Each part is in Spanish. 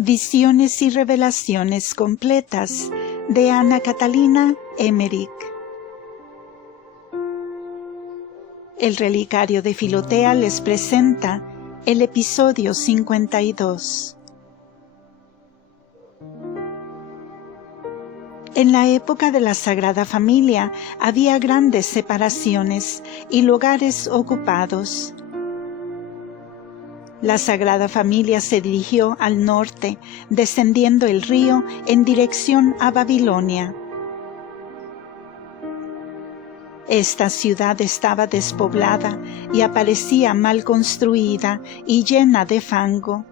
Visiones y revelaciones completas de Ana Catalina Emmerich. El Relicario de Filotea les presenta el episodio 52. En la época de la Sagrada Familia había grandes separaciones y lugares ocupados. La Sagrada Familia se dirigió al norte, descendiendo el río en dirección a Babilonia. Esta ciudad estaba despoblada y aparecía mal construida y llena de fango.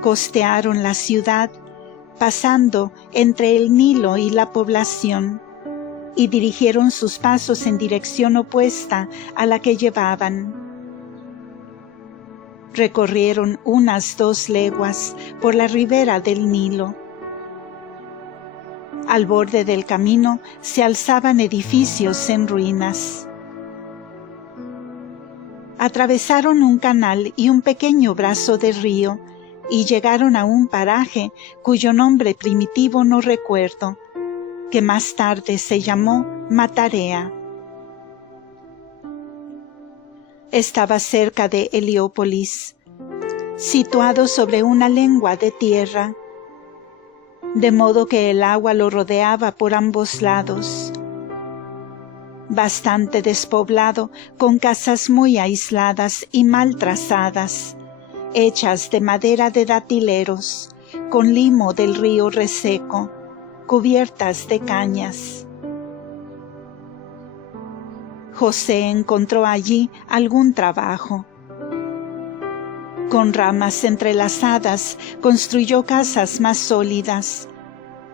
Costearon la ciudad, pasando entre el Nilo y la población, y dirigieron sus pasos en dirección opuesta a la que llevaban. Recorrieron unas 2 leguas por la ribera del Nilo. Al borde del camino se alzaban edificios en ruinas. Atravesaron un canal y un pequeño brazo de río y llegaron a un paraje cuyo nombre primitivo no recuerdo, que más tarde se llamó Matarea. Estaba cerca de Heliópolis, situado sobre una lengua de tierra, de modo que el agua lo rodeaba por ambos lados. Bastante despoblado, con casas muy aisladas y mal trazadas, hechas de madera de datileros, con limo del río reseco, cubiertas de cañas. José encontró allí algún trabajo. Con ramas entrelazadas construyó casas más sólidas,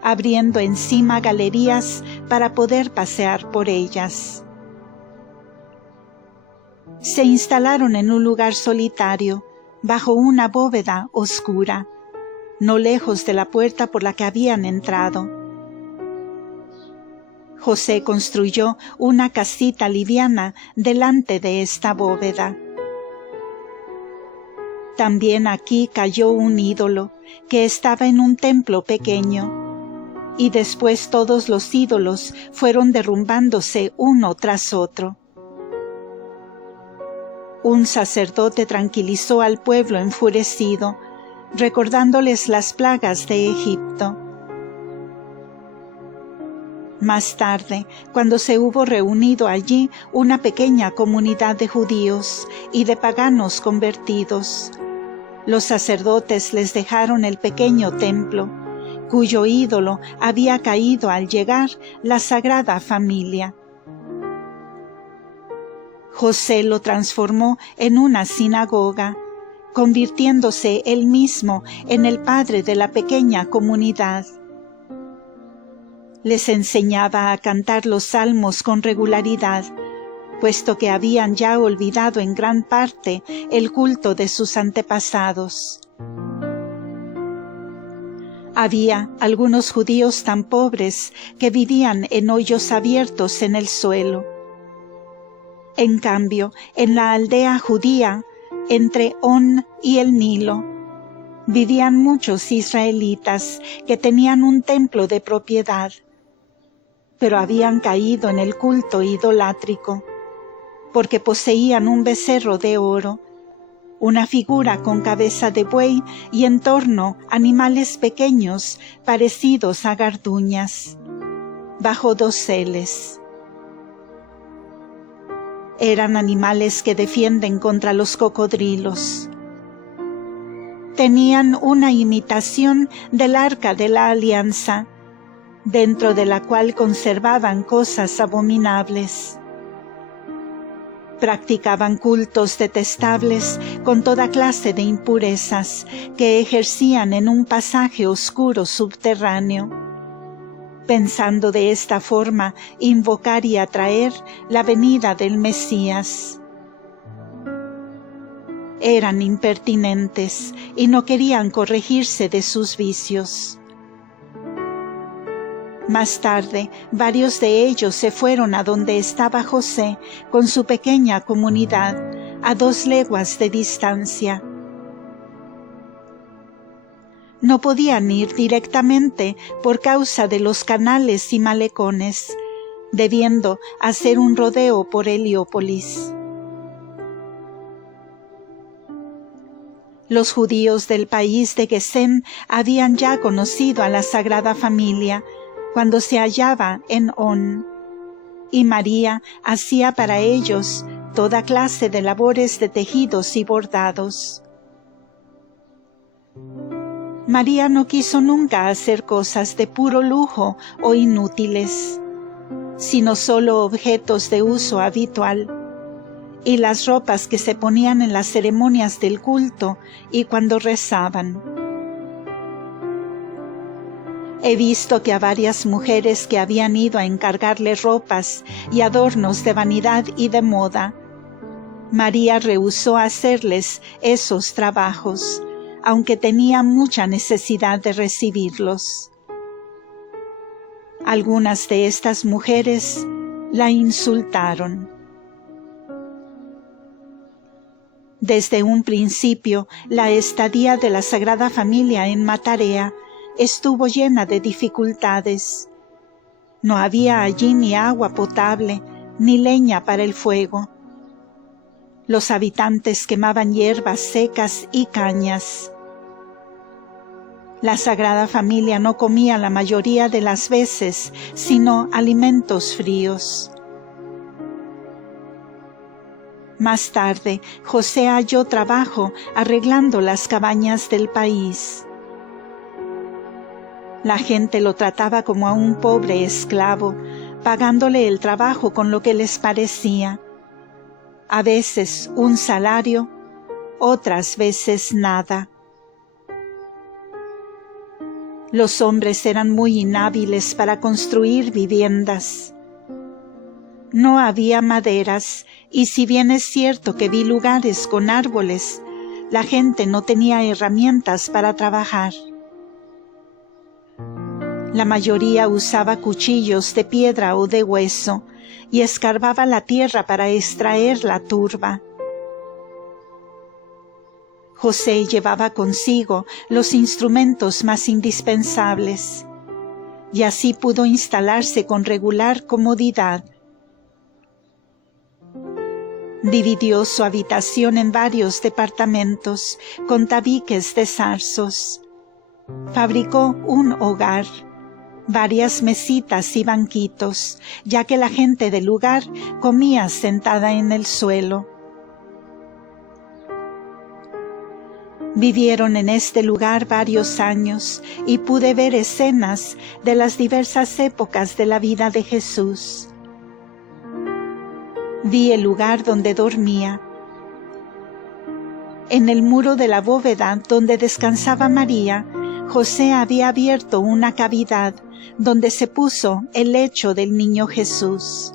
abriendo encima galerías para poder pasear por ellas. Se instalaron en un lugar solitario, bajo una bóveda oscura, no lejos de la puerta por la que habían entrado. José construyó una casita liviana delante de esta bóveda. También aquí cayó un ídolo que estaba en un templo pequeño, y después todos los ídolos fueron derrumbándose uno tras otro. Un sacerdote tranquilizó al pueblo enfurecido, recordándoles las plagas de Egipto. Más tarde, cuando se hubo reunido allí una pequeña comunidad de judíos y de paganos convertidos, los sacerdotes les dejaron el pequeño templo, cuyo ídolo había caído al llegar la Sagrada Familia. José lo transformó en una sinagoga, convirtiéndose él mismo en el padre de la pequeña comunidad. Les enseñaba a cantar los salmos con regularidad, puesto que habían ya olvidado en gran parte el culto de sus antepasados. Había algunos judíos tan pobres que vivían en hoyos abiertos en el suelo. En cambio, en la aldea judía, entre On y el Nilo, vivían muchos israelitas que tenían un templo de propiedad, pero habían caído en el culto idolátrico, porque poseían un becerro de oro, una figura con cabeza de buey y en torno animales pequeños parecidos a garduñas, bajo doseles. Eran animales que defienden contra los cocodrilos. Tenían una imitación del Arca de la Alianza, dentro de la cual conservaban cosas abominables. Practicaban cultos detestables con toda clase de impurezas que ejercían en un pasaje oscuro subterráneo, pensando de esta forma invocar y atraer la venida del Mesías. Eran impertinentes y no querían corregirse de sus vicios. Más tarde, varios de ellos se fueron a donde estaba José con su pequeña comunidad, a 2 leguas de distancia. No podían ir directamente por causa de los canales y malecones, debiendo hacer un rodeo por Heliópolis. Los judíos del país de Gesén habían ya conocido a la Sagrada Familia cuando se hallaba en On, y María hacía para ellos toda clase de labores de tejidos y bordados. María no quiso nunca hacer cosas de puro lujo o inútiles, sino solo objetos de uso habitual, y las ropas que se ponían en las ceremonias del culto y cuando rezaban. He visto que a varias mujeres que habían ido a encargarle ropas y adornos de vanidad y de moda, María rehusó hacerles esos trabajos, aunque tenía mucha necesidad de recibirlos. Algunas de estas mujeres la insultaron. Desde un principio, la estadía de la Sagrada Familia en Matarea estuvo llena de dificultades. No había allí ni agua potable, ni leña para el fuego. Los habitantes quemaban hierbas secas y cañas. La Sagrada Familia no comía la mayoría de las veces, sino alimentos fríos. Más tarde, José halló trabajo arreglando las cabañas del país. La gente lo trataba como a un pobre esclavo, pagándole el trabajo con lo que les parecía. A veces un salario, otras veces nada. Los hombres eran muy inhábiles para construir viviendas. No había maderas, y si bien es cierto que vi lugares con árboles, la gente no tenía herramientas para trabajar. La mayoría usaba cuchillos de piedra o de hueso y escarbaba la tierra para extraer la turba. José llevaba consigo los instrumentos más indispensables, y así pudo instalarse con regular comodidad. Dividió su habitación en varios departamentos con tabiques de zarzos. Fabricó un hogar, varias mesitas y banquitos, ya que la gente del lugar comía sentada en el suelo. Vivieron en este lugar varios años y pude ver escenas de las diversas épocas de la vida de Jesús. Vi el lugar donde dormía. En el muro de la bóveda donde descansaba María, José había abierto una cavidad donde se puso el lecho del niño Jesús.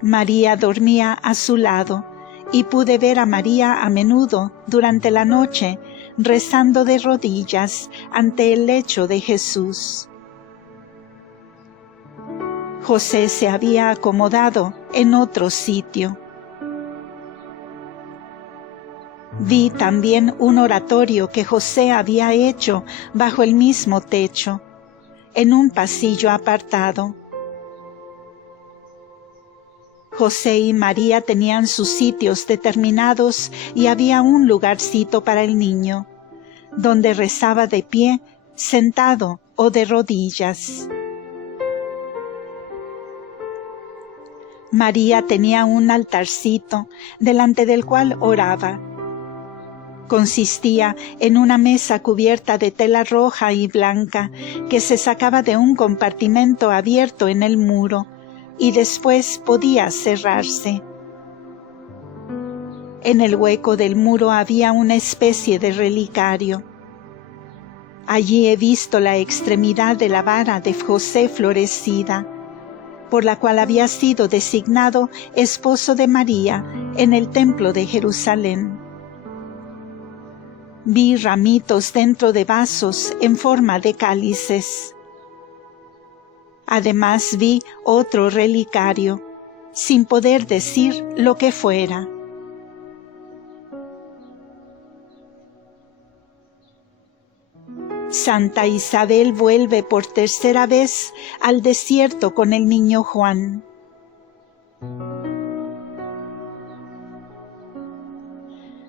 María dormía a su lado, y pude ver a María a menudo durante la noche rezando de rodillas ante el lecho de Jesús. José se había acomodado en otro sitio. Vi también un oratorio que José había hecho bajo el mismo techo, en un pasillo apartado. José y María tenían sus sitios determinados y había un lugarcito para el niño, donde rezaba de pie, sentado o de rodillas. María tenía un altarcito delante del cual oraba. Consistía en una mesa cubierta de tela roja y blanca que se sacaba de un compartimento abierto en el muro y después podía cerrarse. En el hueco del muro había una especie de relicario. Allí he visto la extremidad de la vara de José florecida, por la cual había sido designado esposo de María en el templo de Jerusalén. Vi ramitos dentro de vasos en forma de cálices. Además vi otro relicario, sin poder decir lo que fuera. Santa Isabel vuelve por tercera vez al desierto con el niño Juan.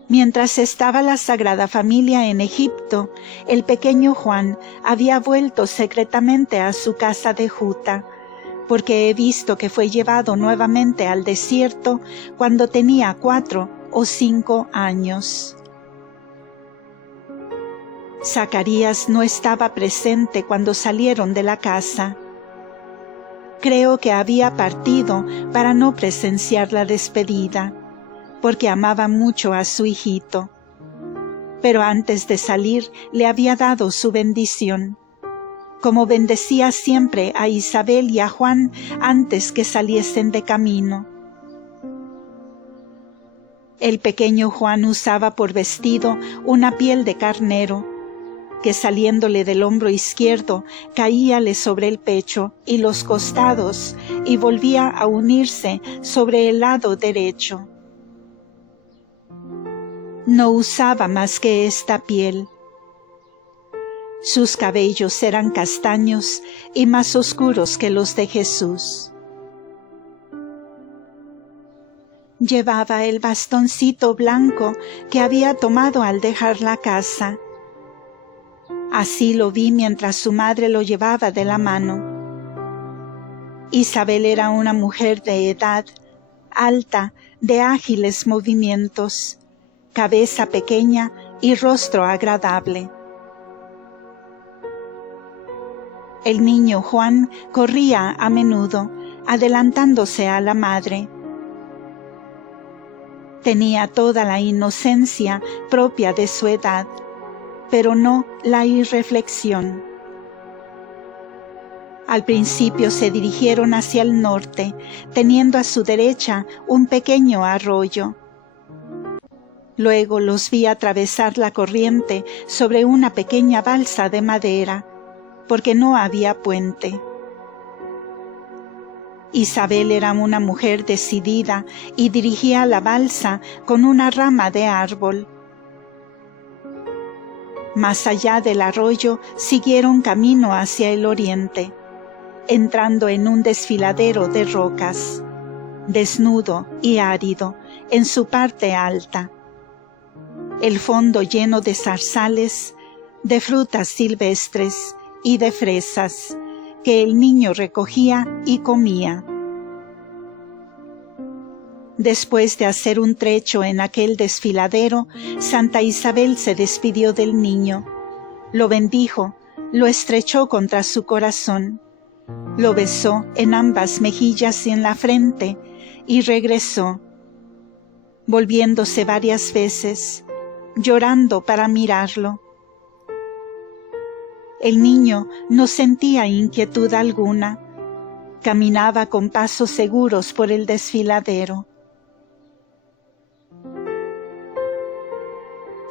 Mientras estaba la Sagrada Familia en Egipto, el pequeño Juan había vuelto secretamente a su casa de Juta, porque he visto que fue llevado nuevamente al desierto cuando tenía 4 o 5 años. Zacarías no estaba presente cuando salieron de la casa. Creo que había partido para no presenciar la despedida, porque amaba mucho a su hijito. Pero antes de salir le había dado su bendición, como bendecía siempre a Isabel y a Juan antes que saliesen de camino. El pequeño Juan usaba por vestido una piel de carnero, que saliéndole del hombro izquierdo caíale sobre el pecho y los costados y volvía a unirse sobre el lado derecho. No usaba más que esta piel. Sus cabellos eran castaños y más oscuros que los de Jesús. Llevaba el bastoncito blanco que había tomado al dejar la casa. Así lo vi mientras su madre lo llevaba de la mano. Isabel era una mujer de edad, alta, de ágiles movimientos, cabeza pequeña y rostro agradable. El niño Juan corría a menudo, adelantándose a la madre. Tenía toda la inocencia propia de su edad, pero no la irreflexión. Al principio se dirigieron hacia el norte, teniendo a su derecha un pequeño arroyo. Luego los vi atravesar la corriente sobre una pequeña balsa de madera, porque no había puente. Isabel era una mujer decidida y dirigía la balsa con una rama de árbol. Más allá del arroyo siguieron camino hacia el oriente, entrando en un desfiladero de rocas, desnudo y árido en su parte alta. El fondo lleno de zarzales, de frutas silvestres y de fresas que el niño recogía y comía. Después de hacer un trecho en aquel desfiladero, Santa Isabel se despidió del niño, lo bendijo, lo estrechó contra su corazón, lo besó en ambas mejillas y en la frente y regresó, volviéndose varias veces, llorando para mirarlo. El niño no sentía inquietud alguna, caminaba con pasos seguros por el desfiladero.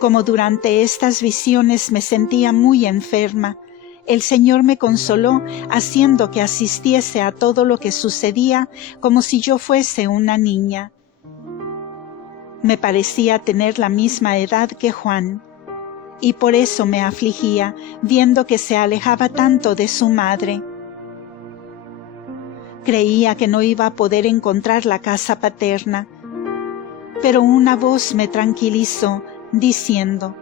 Como durante estas visiones me sentía muy enferma, el Señor me consoló haciendo que asistiese a todo lo que sucedía como si yo fuese una niña. Me parecía tener la misma edad que Juan, y por eso me afligía viendo que se alejaba tanto de su madre. Creía que no iba a poder encontrar la casa paterna, pero una voz me tranquilizó, diciendo: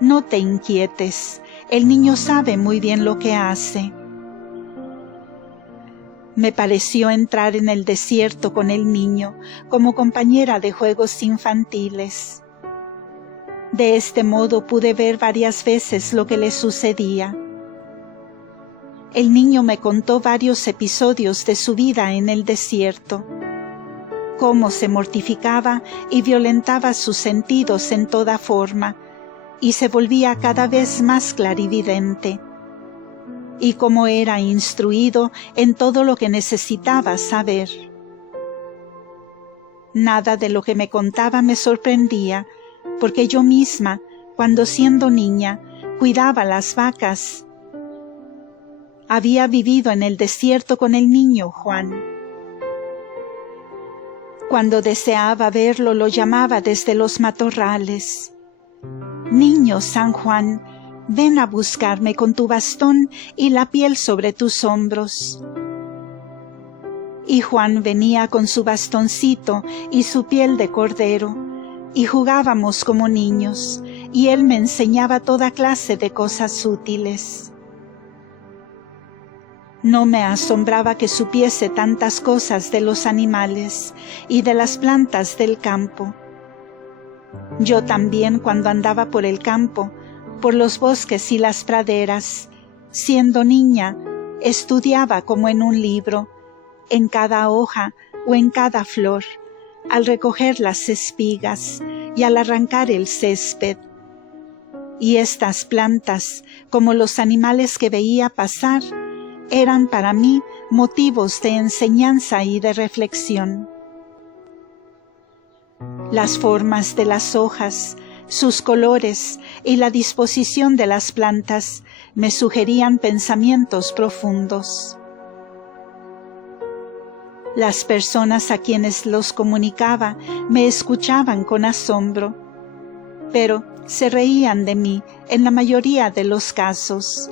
«No te inquietes, el niño sabe muy bien lo que hace». Me pareció entrar en el desierto con el niño, como compañera de juegos infantiles. De este modo pude ver varias veces lo que le sucedía. El niño me contó varios episodios de su vida en el desierto, cómo se mortificaba y violentaba sus sentidos en toda forma, y se volvía cada vez más clarividente, y cómo era instruido en todo lo que necesitaba saber. Nada de lo que me contaba me sorprendía, porque yo misma, cuando siendo niña, cuidaba las vacas. Había vivido en el desierto con el niño Juan. Cuando deseaba verlo, lo llamaba desde los matorrales: «Niño San Juan, ven a buscarme con tu bastón y la piel sobre tus hombros. Y Juan venía con su bastoncito y su piel de cordero, y jugábamos como niños, y él me enseñaba toda clase de cosas útiles. No me asombraba que supiese tantas cosas de los animales y de las plantas del campo. Yo también, cuando andaba por el campo, por los bosques y las praderas, siendo niña, estudiaba como en un libro, en cada hoja o en cada flor, al recoger las espigas y al arrancar el césped. Y estas plantas, como los animales que veía pasar, eran para mí motivos de enseñanza y de reflexión. Las formas de las hojas, sus colores y la disposición de las plantas me sugerían pensamientos profundos. Las personas a quienes los comunicaba me escuchaban con asombro, pero se reían de mí en la mayoría de los casos.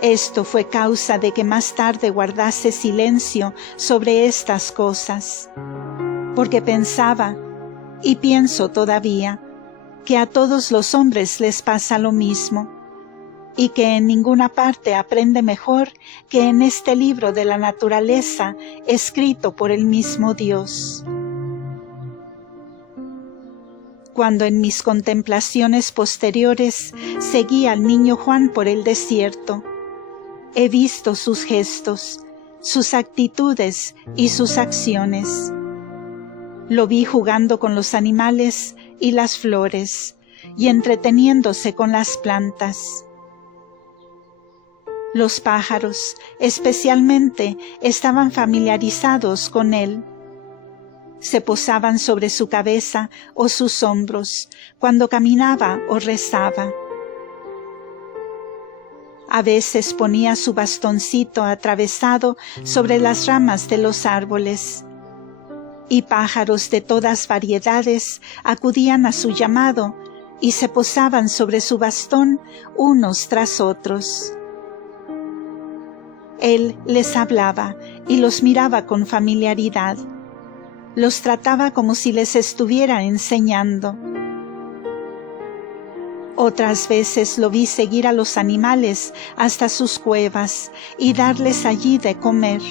Esto fue causa de que más tarde guardase silencio sobre estas cosas, porque pensaba, y pienso todavía, que a todos los hombres les pasa lo mismo, y que en ninguna parte aprende mejor que en este libro de la naturaleza escrito por el mismo Dios. Cuando en mis contemplaciones posteriores seguí al niño Juan por el desierto, he visto sus gestos, sus actitudes y sus acciones. Lo vi jugando con los animales y las flores, y entreteniéndose con las plantas. Los pájaros, especialmente, estaban familiarizados con él. Se posaban sobre su cabeza o sus hombros cuando caminaba o rezaba. A veces ponía su bastoncito atravesado sobre las ramas de los árboles, y pájaros de todas variedades acudían a su llamado y se posaban sobre su bastón unos tras otros. Él les hablaba y los miraba con familiaridad. Los trataba como si les estuviera enseñando. Otras veces lo vi seguir a los animales hasta sus cuevas y darles allí de comer,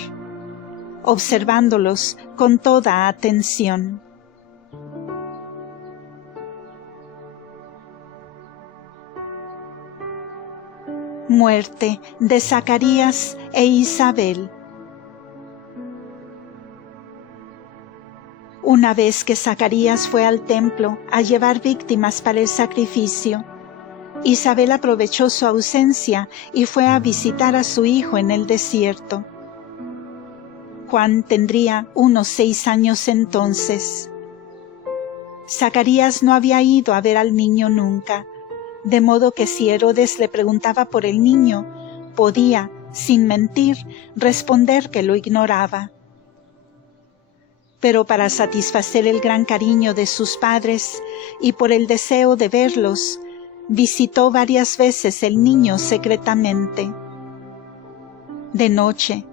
observándolos con toda atención. Muerte de Zacarías e Isabel. Una vez que Zacarías fue al templo a llevar víctimas para el sacrificio, Isabel aprovechó su ausencia y fue a visitar a su hijo en el desierto. Juan tendría unos 6 años entonces. Zacarías no había ido a ver al niño nunca, de modo que si Herodes le preguntaba por el niño, podía, sin mentir, responder que lo ignoraba. Pero para satisfacer el gran cariño de sus padres y por el deseo de verlos, visitó varias veces el niño secretamente. De noche,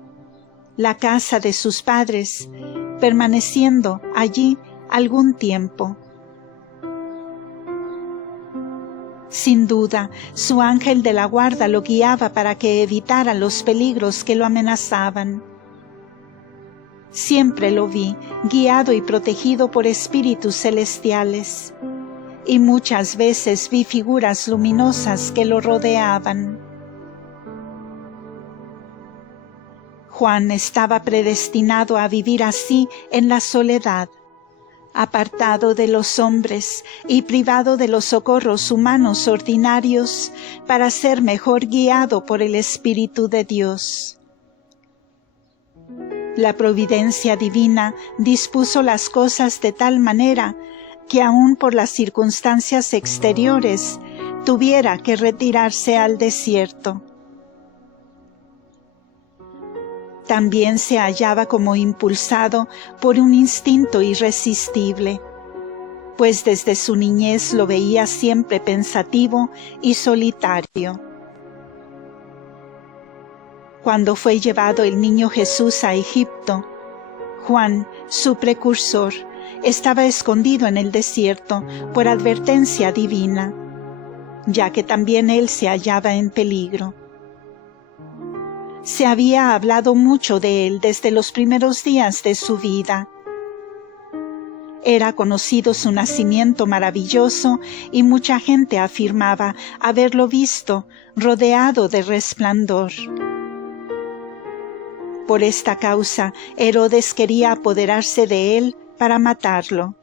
la casa de sus padres, permaneciendo allí algún tiempo. Sin duda, su ángel de la guarda lo guiaba para que evitara los peligros que lo amenazaban. Siempre lo vi, guiado y protegido por espíritus celestiales, y muchas veces vi figuras luminosas que lo rodeaban. Juan estaba predestinado a vivir así en la soledad, apartado de los hombres y privado de los socorros humanos ordinarios para ser mejor guiado por el Espíritu de Dios. La providencia divina dispuso las cosas de tal manera que aun por las circunstancias exteriores tuviera que retirarse al desierto. También se hallaba como impulsado por un instinto irresistible. pues desde su niñez lo veía siempre pensativo y solitario. Cuando fue llevado el niño Jesús a Egipto, Juan, su precursor, estaba escondido en el desierto por advertencia divina, ya que también él se hallaba en peligro. Se había hablado mucho de él desde los primeros días de su vida. Era conocido su nacimiento maravilloso y mucha gente afirmaba haberlo visto rodeado de resplandor. Por esta causa, Herodes quería apoderarse de él para matarlo.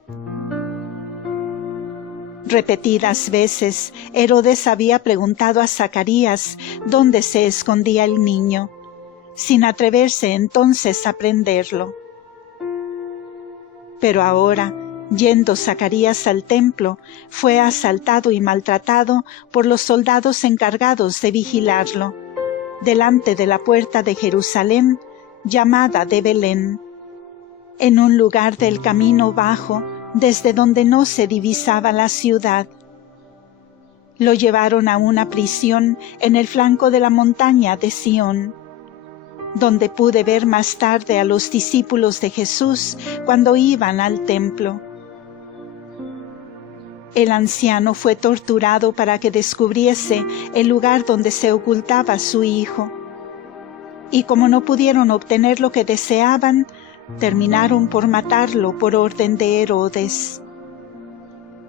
Repetidas veces, Herodes había preguntado a Zacarías dónde se escondía el niño, sin atreverse entonces a prenderlo. Pero ahora, yendo Zacarías al templo, fue asaltado y maltratado por los soldados encargados de vigilarlo, delante de la puerta de Jerusalén, llamada de Belén, en un lugar del camino bajo, desde donde no se divisaba la ciudad. Lo llevaron a una prisión en el flanco de la montaña de Sión, donde pude ver más tarde a los discípulos de Jesús cuando iban al templo. El anciano fue torturado para que descubriese el lugar donde se ocultaba su hijo. Y como no pudieron obtener lo que deseaban, terminaron por matarlo por orden de Herodes.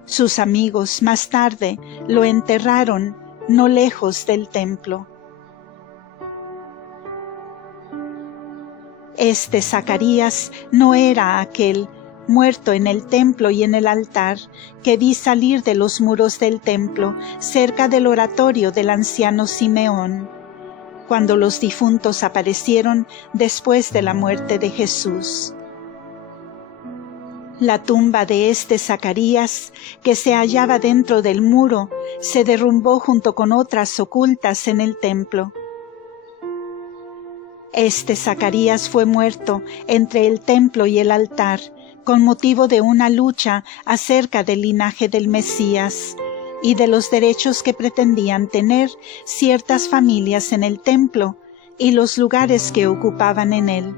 Sus amigos más tarde lo enterraron no lejos del templo. Este Zacarías no era aquel, muerto en el templo y en el altar, que vi salir de los muros del templo, cerca del oratorio del anciano Simeón, cuando los difuntos aparecieron después de la muerte de Jesús. La tumba de este Zacarías, que se hallaba dentro del muro, se derrumbó junto con otras ocultas en el templo. Este Zacarías fue muerto entre el templo y el altar, con motivo de una lucha acerca del linaje del Mesías y de los derechos que pretendían tener ciertas familias en el templo y los lugares que ocupaban en él.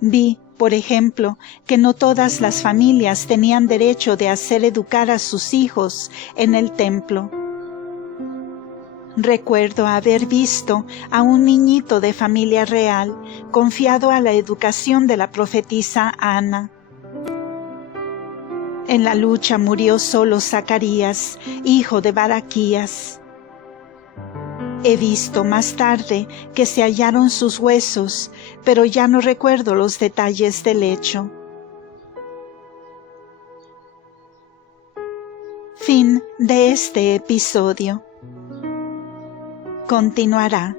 Vi, por ejemplo, que no todas las familias tenían derecho de hacer educar a sus hijos en el templo. Recuerdo haber visto a un niñito de familia real confiado a la educación de la profetisa Ana. En la lucha murió solo Zacarías, hijo de Baraquías. He visto más tarde que se hallaron sus huesos, pero ya no recuerdo los detalles del hecho. Fin de este episodio. Continuará.